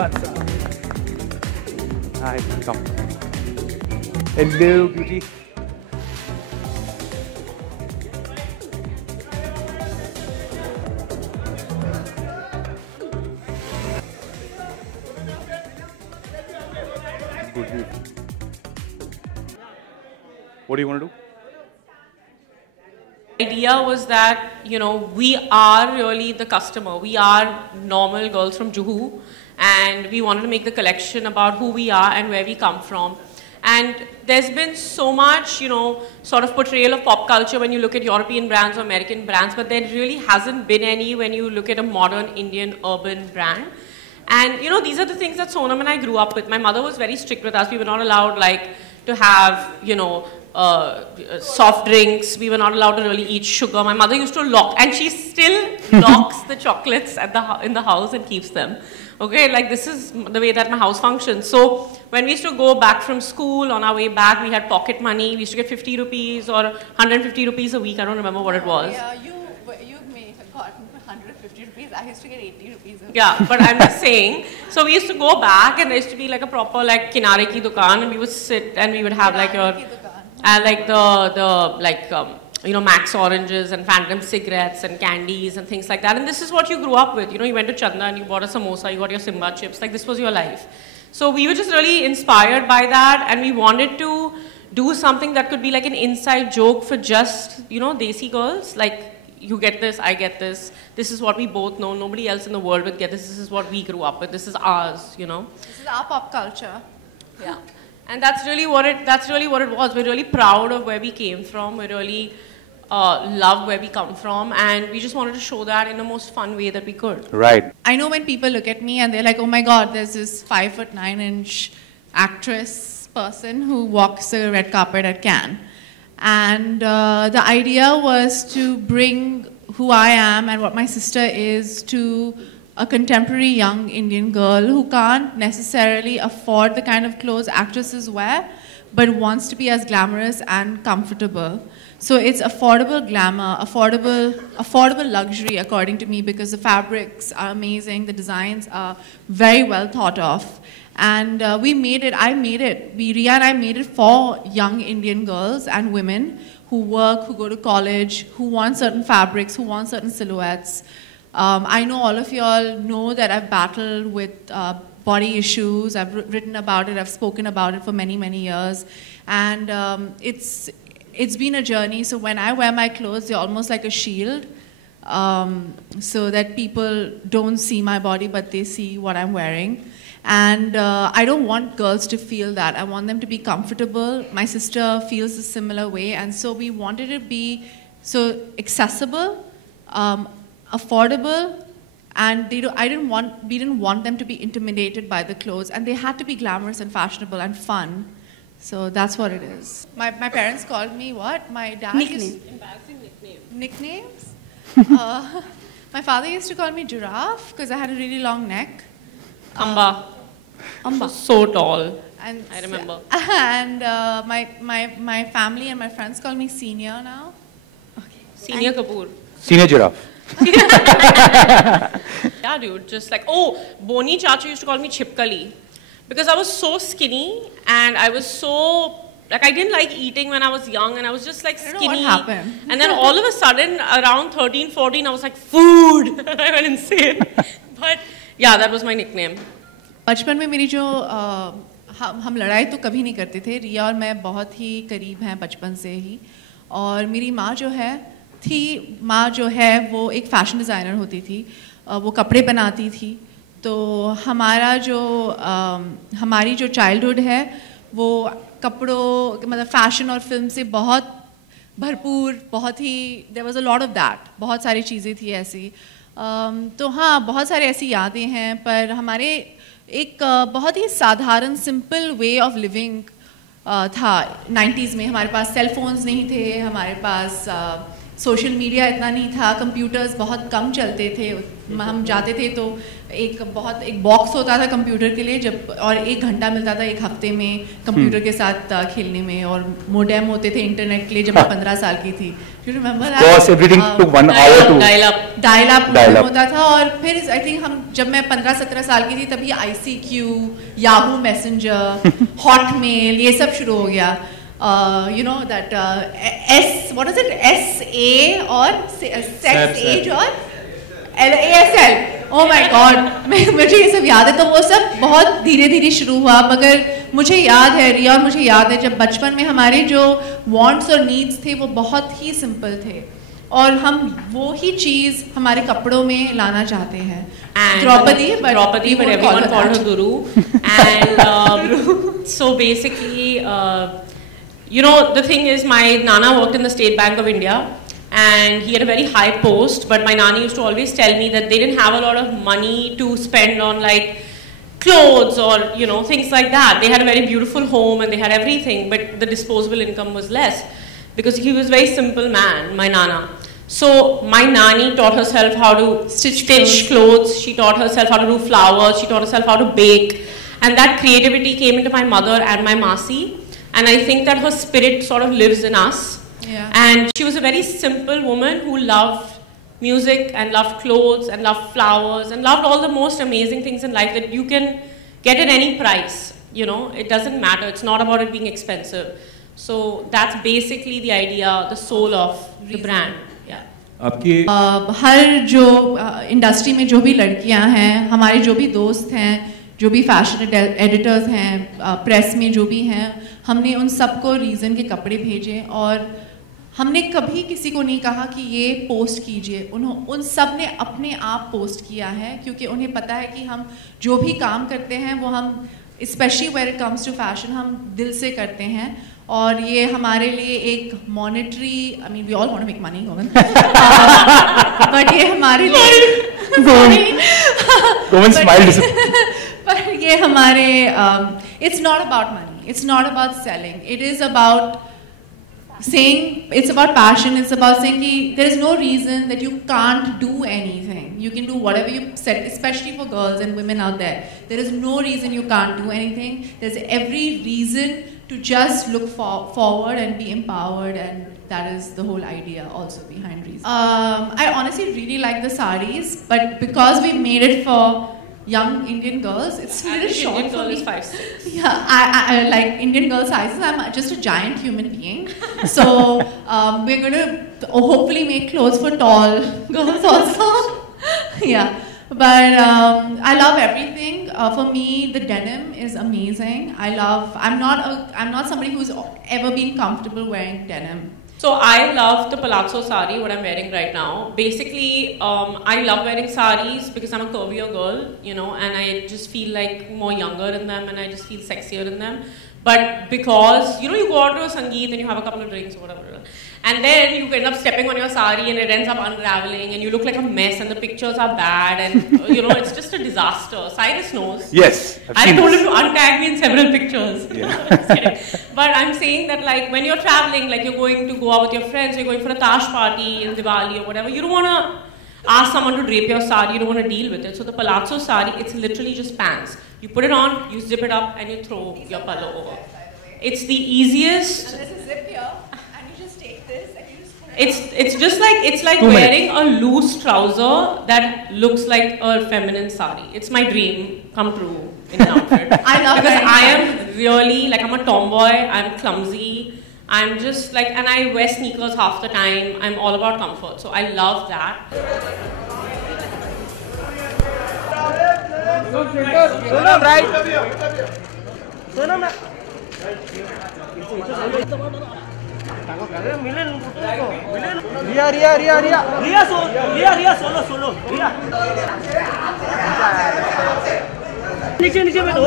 What's up? Hi, come. Hello, beauty. Good. What do you want to do? Idea was that, you know, we are really the customer. We are normal girls from Juhu, and we wanted to make the collection about who we are and where we come from. And there's been so much, you know, sort of portrayal of pop culture when you look at European brands or American brands, but there really hasn't been any when you look at a modern Indian urban brand. And, you know, these are the things that Sonam and I grew up with. My mother was very strict with us. We were not allowed, like, to have, you know, soft drinks. We were not allowed to really eat sugar. My mother used to lock, and she still locks the chocolates at in the house and keeps them. Okay, like this is the way that my house functions. So when we used to go back from school, on our way back, we had pocket money. We used to get 50 rupees or 150 rupees a week. I don't remember what it was. Yeah, you may have gotten 150 rupees. I used to get 80 rupees a week. Yeah, but I'm just saying. So we used to go back, and there used to be like a proper like kinare ki dukaan, and we would sit and we would have like your like you know, Max oranges and Phantom cigarettes and candies and things like that. And this is what you grew up with. You know, you went to Chanda and you bought a samosa, you got your Simba chips. Like this was your life. So we were just really inspired by that, and we wanted to do something that could be like an inside joke for just, you know, Desi girls. Like, you get this, I get this. This is what we both know. Nobody else in the world would get this. This is what we grew up with. This is ours, you know. This is our pop culture. Yeah. And that's really what it was. We're really proud of where we came from. We really love where we come from, and we just wanted to show that in the most fun way that we could. Right. I know when people look at me and they're like, oh my God, there's this 5'9" actress person who walks the red carpet at Cannes. And the idea was to bring who I am and what my sister is to a contemporary young Indian girl who can't necessarily afford the kind of clothes actresses wear, but wants to be as glamorous and comfortable. So it's affordable glamour, affordable luxury, according to me, because the fabrics are amazing, the designs are very well thought of. And we made it, Riya and I made it for young Indian girls and women who work, who go to college, who want certain fabrics, who want certain silhouettes. I know all of you all know that I've battled with body issues. I've written about it. I've spoken about it for many, many years. And it's been a journey. So when I wear my clothes, they're almost like a shield, so that people don't see my body, but they see what I'm wearing. And I don't want girls to feel that. I want them to be comfortable. My sister feels a similar way. And so we wanted it to be so accessible, affordable, and we didn't want them to be intimidated by the clothes, and they had to be glamorous and fashionable and fun. So that's what it is. My parents called me what? My dad Embarrassing nickname. Nicknames? My father used to call me Giraffe because I had a really long neck. Amba. So tall. And I remember. And my family and my friends call me Senior now. Okay. Senior Kapoor. Senior Giraffe. Yeah, dude. Just like, oh, Boni Chachu used to call me Chipkali. Because I was so skinny, and I was so, like, I didn't like eating when I was young, and I was just like skinny. I don't know what happened. And then all of a sudden, around 13, 14, I was like, food! I went insane. But yeah, that was my nickname. बचपन में मेरी जो हम लड़ाई तो कभी नहीं करते थे. रिया और मैं बहुत ही करीब हैं बचपन से ही. और मेरी माँ जो है वो एक फैशन डिज़ाइनर होती थी. वो कपड़े बनाती थी. तो हमारी जो चाइल्डहुड है वो कपड़ों मतलब फैशन और फिल्म से बहुत भरपूर, बहुत ही there was a lot of that. बहुत सारी चीज़ें थी ऐसी. तो हाँ, बहुत सारी ऐसी यादें हैं, पर हमारे एक बहुत ही साधारण सिंपल वे ऑफ लिविंग था 90s में. हमारे पास सेल फोन्स नहीं थे, हमारे पास सोशल मीडिया इतना नहीं था, कंप्यूटर्स बहुत कम चलते थे। हम जाते थे तो एक बॉक्स होता था कंप्यूटर के लिए, और 1 घंटा मिलता था 1 हफ्ते में कंप्यूटर के साथ खेलने में, और मोडेम होते थे इंटरनेट के लिए जब मैं 15 साल की थी। You remember that? Everything took 1 hour to dial up होता था। और फिर आई थिंक जब मैं 15-17 साल की थी तभी ICQ, याहू मैसेंजर, हॉटमेल, ये सब शुरू हो गया। You know that what is it? SA और sex age और ASL. Oh my God, मुझे ये सब याद है। तो वो सब बहुत धीरे धीरे शुरू हुआ, मगर मुझे याद है रिया, और मुझे याद है जब बचपन में हमारे जो वांट्स और नीड्स थे वो बहुत ही सिंपल थे, और हम वो ही चीज़ हमारे कपड़ों में लाना चाहते हैं। Draupadi, but everyone called her Guru. And so basically, you know, the thing is, my Nana worked in the State Bank of India, and he had a very high post, but my Nani used to always tell me that they didn't have a lot of money to spend on like clothes or, you know, things like that. They had a very beautiful home and they had everything, but the disposable income was less because he was a very simple man, my Nana. So my Nani taught herself how to stitch clothes, she taught herself how to do flowers, she taught herself how to bake, and that creativity came into my mother and my Masi. And I think that her spirit sort of lives in us. Yeah. And she was a very simple woman who loved music and loved clothes and loved flowers and loved all the most amazing things in life that you can get at any price. You know, it doesn't matter. It's not about it being expensive. So that's basically the idea, the soul of the brand. Yeah. आपकी हर जो industry में जो भी लड़कियां हैं, हमारे जो भी दोस्त हैं, जो भी फैशन एडिटर्स हैं, प्रेस में जो भी हैं, हमने उन सबको रीज़न के कपड़े भेजे, और हमने कभी किसी को नहीं कहा कि ये पोस्ट कीजिए। उन सब ने अपने आप पोस्ट किया है, क्योंकि उन्हें पता है कि हम जो भी काम करते हैं वो हम specially when it comes to fashion हम दिल से करते हैं, और ये हमारे लिए एक monetary, I mean we all want to make money, but ये हमारे लिए पर ये हमारे it's not about money, it's not about selling, it is about saying, it's about passion, it's about saying that there is no reason that you can't do anything. You can do whatever you said, especially for girls and women out there. There is no reason you can't do anything. There's every reason to just look forward and be empowered, and that is the whole idea also behind Reason. I honestly really like the saris, but because we made it for young Indian girls, it's a little short Indian for girl me. is 5'6". Yeah, I like Indian girl sizes. I'm just a giant human being. So we're going to hopefully make clothes for tall girls also. Yeah, but I love everything. For me, the denim is amazing. I'm not somebody who's ever been comfortable wearing denim. So I love the palazzo sari, what I'm wearing right now. Basically, I love wearing saris because I'm a curvier girl, you know, and I just feel like more younger in them, and I just feel sexier in them. But because, you know, you go out to a sangeet and you have a couple of drinks or whatever, and then you end up stepping on your sari and it ends up unraveling and you look like a mess and the pictures are bad and, you know, it's just a disaster. Cyrus knows. Yes. I told him to untag me in several pictures. Yeah. Just kidding. But I'm saying that, like, when you're traveling, like you're going to go out with your friends, you're going for a Tash party in Diwali or whatever, you don't want to ask someone to drape your sari, you don't want to deal with it. So the palazzo sari, it's literally just pants. You put it on, you zip it up, and you throw your palo over. It's the easiest. And there's a zip here, and you just take this and you just put it It's like wearing a loose trouser that looks like a feminine sari. It's my dream come true in an outfit. I love because wearing I am really, like, I'm a tomboy, I'm clumsy, I'm just like, and I wear sneakers half the time, I'm all about comfort, so I love that. Sonam, right? Sonam. Ria, solo. नीचे बैठो